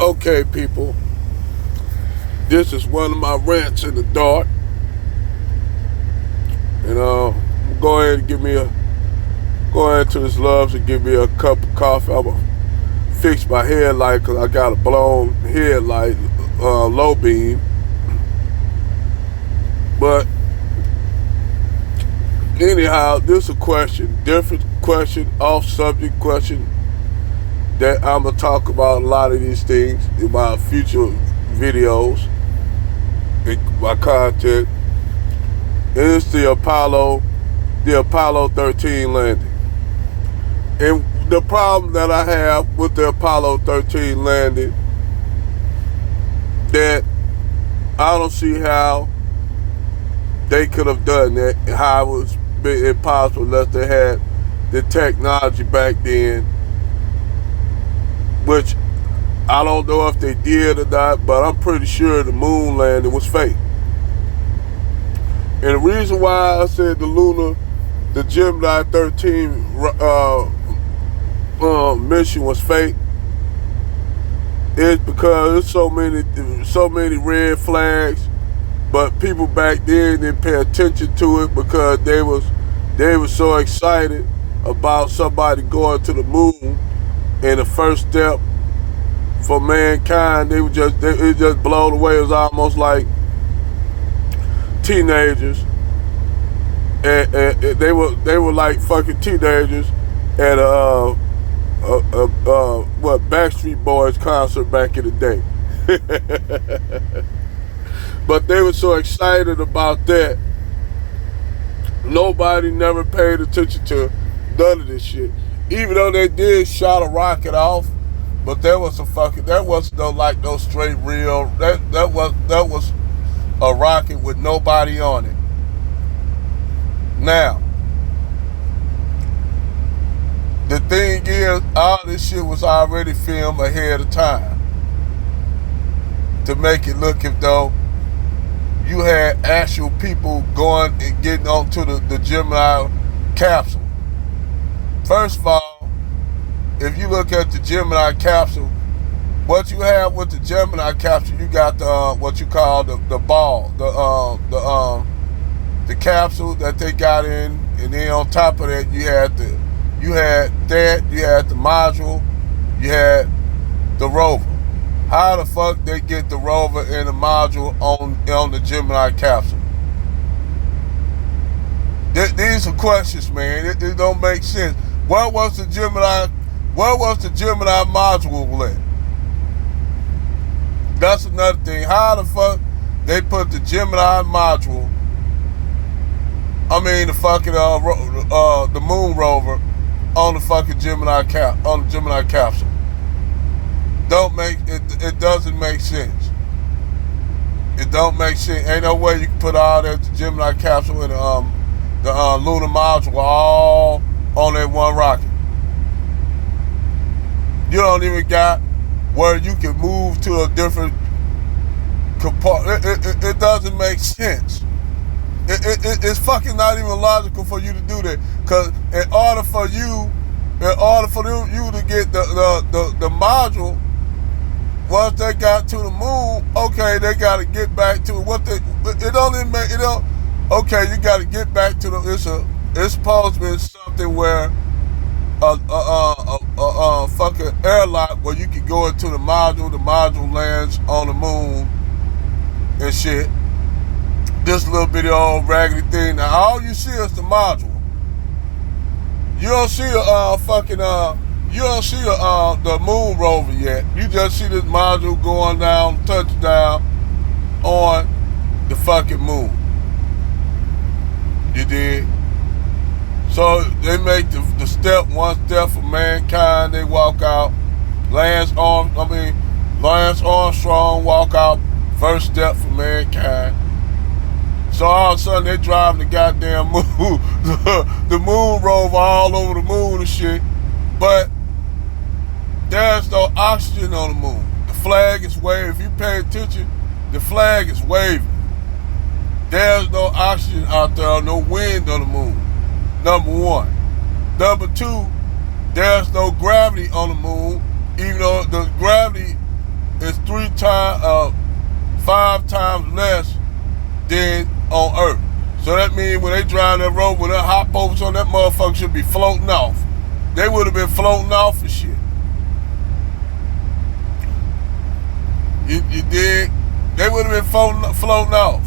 Okay, people, this is one of my rants in the dark, and go ahead and go ahead to this loves and give me a cup of coffee. I'm gonna fix my headlight because I got a blown headlight, low beam. But anyhow, this is a question, different question, off subject question that I'm gonna talk about a lot of these things in my future videos, in my content. It's the Apollo 13 landing. And the problem that I have with the Apollo 13 landing, that I don't see how they could have done that, how it was impossible unless they had the technology back then, which I don't know if they did or not, but I'm pretty sure the moon landing was fake. And the reason why I said the Gemini 13 mission was fake is because there's so many red flags, but people back then didn't pay attention to it because they was so excited about somebody going to the moon, and the first step for mankind, it just blown away. It was almost like teenagers, and they were like fucking teenagers at what Backstreet Boys concert back in the day. But they were so excited about that. Nobody never paid attention to none of this shit. Even though they did shot a rocket off, but there was no straight real. That was a rocket with nobody on it. Now, the thing is, all this shit was already filmed ahead of time to make it look as though you had actual people going and getting onto the Gemini capsule. First of all, if you look at the Gemini capsule, what you have with the Gemini capsule, you got the what you call the ball, the capsule that they got in, and then on top of that, you had the module, you had the rover. How the fuck they get the rover and the module on the Gemini capsule? These are questions, man. It don't make sense. Where was the Gemini module at? That's another thing. How the fuck they put the Gemini module? I mean the moon rover on the fucking Gemini capsule. It doesn't make sense. It don't make sense. Ain't no way you can put all that Gemini capsule and the lunar module all on that one rocket. You don't even got where you can move to a different compartment. It doesn't make sense. It's fucking not even logical for you to do that. Cause in order for you to get the module, once they got to the moon, okay, they got to get back to what they. It don't even make it don't. Okay, you got to get back to it's supposed to be something where a fucking airlock where you can go into the module lands on the moon and shit. This little bitty old raggedy thing. Now all you see is the module. You don't see the moon rover yet. You just see this module going down, touchdown on the fucking moon. You did. So they make one step for mankind. They walk out. Lance Armstrong walk out. First step for mankind. So all of a sudden they driving the goddamn moon, the moon rover all over the moon and shit. But there's no oxygen on the moon. The flag is waving. If you pay attention, the flag is waving. There's no oxygen out there, no wind on the moon. Number one. Number two, there's no gravity on the moon, even though the gravity times less than on Earth. So that means when they drive that road, when they hop over, so that motherfucker should be floating off. They would have been floating off and shit. You dig? They would have been floating off.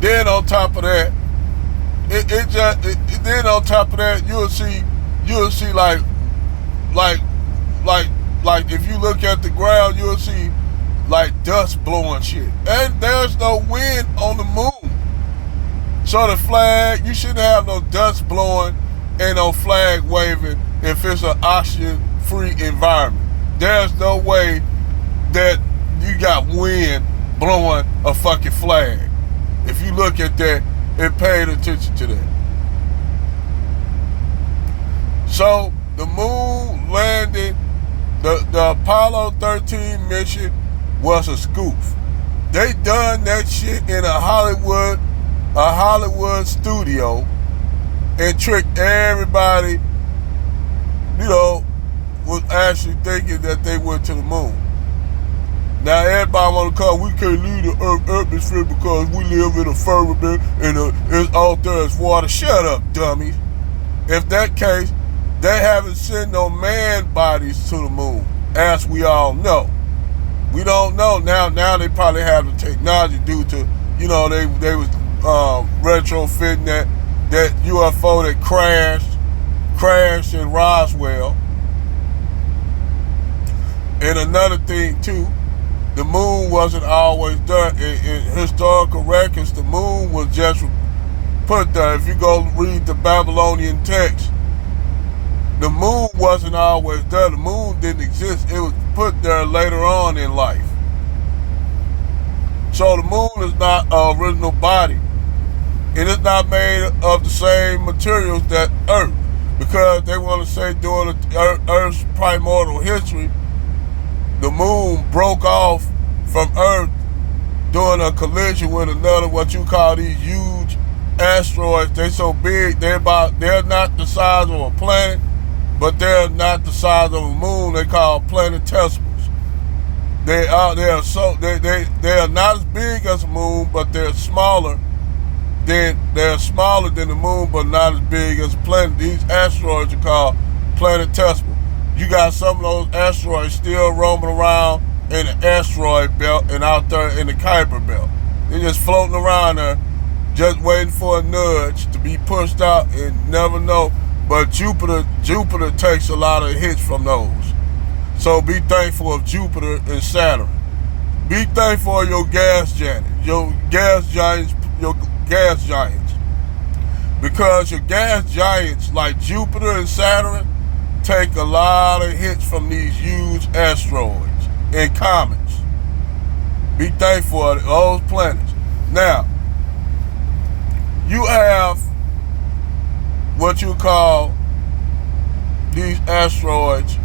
Then on top of that, then on top of that, you'll see like if you look at the ground, you'll see like dust blowing shit. And there's no wind on the moon. So the flag, you shouldn't have no dust blowing and no flag waving if it's an oxygen-free environment. There's no way that you got wind blowing a fucking flag. If you look at that and paid attention to that. So the moon landing, the Apollo 13 mission was a spoof. They done that shit in a Hollywood studio and tricked everybody, was actually thinking that they went to the moon. Now everybody want to call, we can't leave the Earth atmosphere because we live in a firmament and it's out there as water. Shut up, dummies. If that case, they haven't sent no man bodies to the moon, as we all know. We don't know now. Now they probably have the technology due to, they was retrofitting that UFO that crashed in Roswell. And another thing too, the moon wasn't always there. In historical records, the moon was just put there. If you go read the Babylonian text, the moon wasn't always there. The moon didn't exist. It was put there later on in life. So the moon is not an original body. And it's not made of the same materials that Earth. Because they want to say during Earth's primordial history, the moon broke off from Earth during a collision with another, what you call these huge asteroids. They're so big, they're not the size of a planet, but they're not the size of a moon. They call planetesimals. They are not as big as a moon, but they're smaller than the moon, but not as big as a planet. These asteroids are called planetesimal. You got some of those asteroids still roaming around in the asteroid belt and out there in the Kuiper belt. They're just floating around there, just waiting for a nudge to be pushed out and never know. But Jupiter takes a lot of hits from those. So be thankful of Jupiter and Saturn. Be thankful of your gas giants. Because your gas giants like Jupiter and Saturn take a lot of hits from these huge asteroids and comets. Be thankful of those planets. Now, you have what you call these asteroids,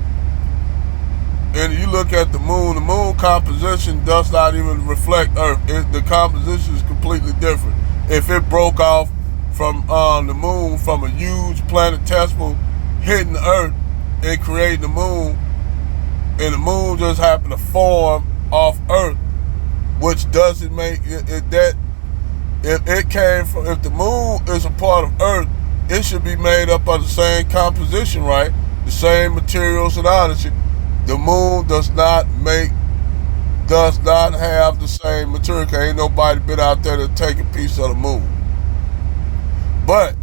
and you look at the moon composition does not even reflect Earth. The composition is completely different. If it broke off from the moon, from a huge planetesimal hitting the Earth and creating the moon, and the moon just happened to form off Earth, which doesn't make it that if the moon is a part of Earth, it should be made up of the same composition, right? The same materials and all that shit. The moon does not have the same material. Ain't nobody been out there to take a piece of the moon. But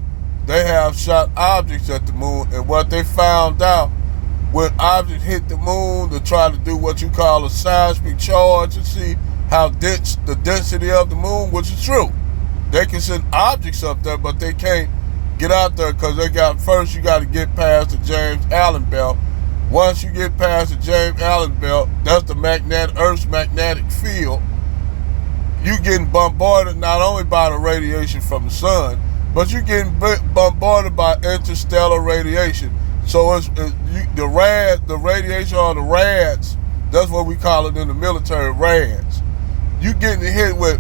they have shot objects at the moon, and what they found out, when objects hit the moon to try to do what you call a seismic charge to see how dense the density of the moon, which is true. They can send objects up there, but they can't get out there because first you got to get past the James Allen Belt. Once you get past the James Allen Belt, that's the Earth's magnetic field. You getting bombarded not only by the radiation from the sun, but you're getting bombarded by interstellar radiation. So the radiation or the rads, that's what we call it in the military, rads. You getting hit with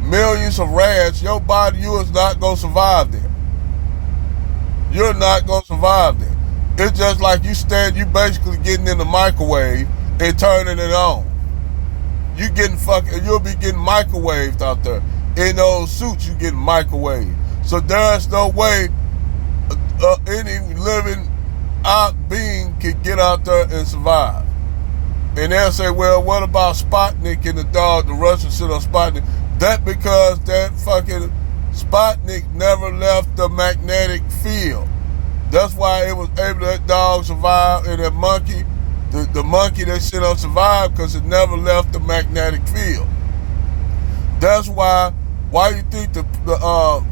millions of rads, your body, you is not going to survive that. You're not going to survive that. It's just like you basically getting in the microwave and turning it on. you'll be getting microwaved out there. In those suits, you getting microwaved. So there's no way any living being can get out there and survive. And they'll say, well, what about Sputnik and the Russians sit on Sputnik? That because that fucking Sputnik never left the magnetic field. That's why it was able to that dog survive and that monkey, the monkey that sit on survived because it never left the magnetic field. That's why you think the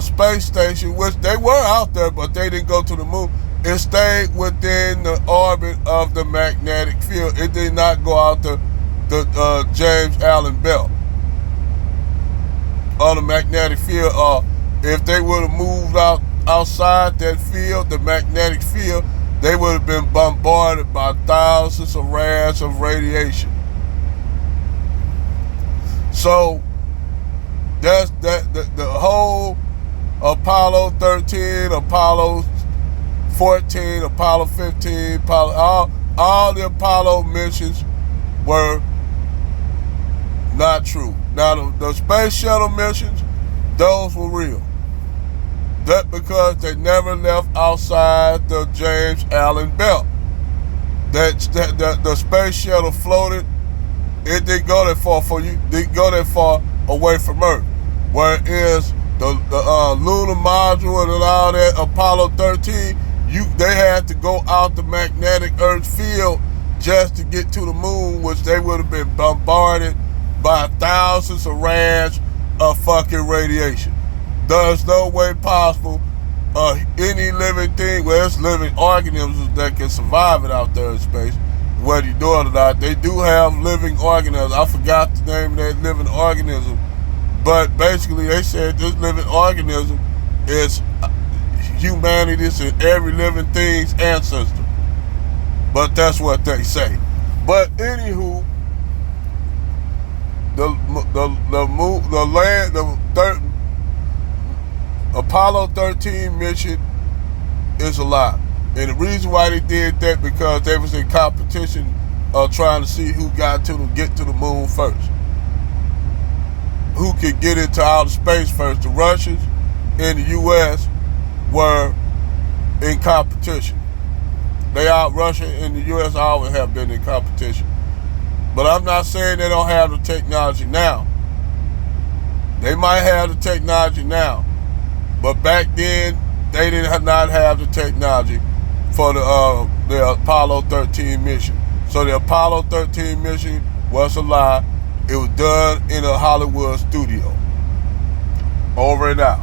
space station, which they were out there, but they didn't go to the moon, it stayed within the orbit of the magnetic field. It did not go out the James Allen Belt on the magnetic field. If they would have moved outside that field, the magnetic field, they would have been bombarded by thousands of rads of radiation. So that's the whole Apollo 13, Apollo 14, Apollo 15, all the Apollo missions were not true. Now the space shuttle missions, those were real. That because they never left outside the James Allen Belt. The space shuttle floated. It didn't go that far didn't go that far away from Earth. Whereas the lunar module and all that, Apollo 13, they had to go out the magnetic Earth field just to get to the moon, which they would have been bombarded by thousands of rads of fucking radiation. There's no way possible any living thing, well, it's living organisms that can survive it out there in space, whether you do it or not. They do have living organisms. I forgot the name of that living organism, but basically they said this living organism is humanity's and every living thing's ancestor. But that's what they say. But anywho, Apollo 13 mission is a lie. And the reason why they did that because they was in competition of trying to see who get to the moon first. Who could get into outer space first. The Russians and the US were in competition. Russia and the US always have been in competition. But I'm not saying they don't have the technology now. They might have the technology now. But back then, they did not have the technology for the Apollo 13 mission. So the Apollo 13 mission was a lie. It was done in a Hollywood studio. Over and out.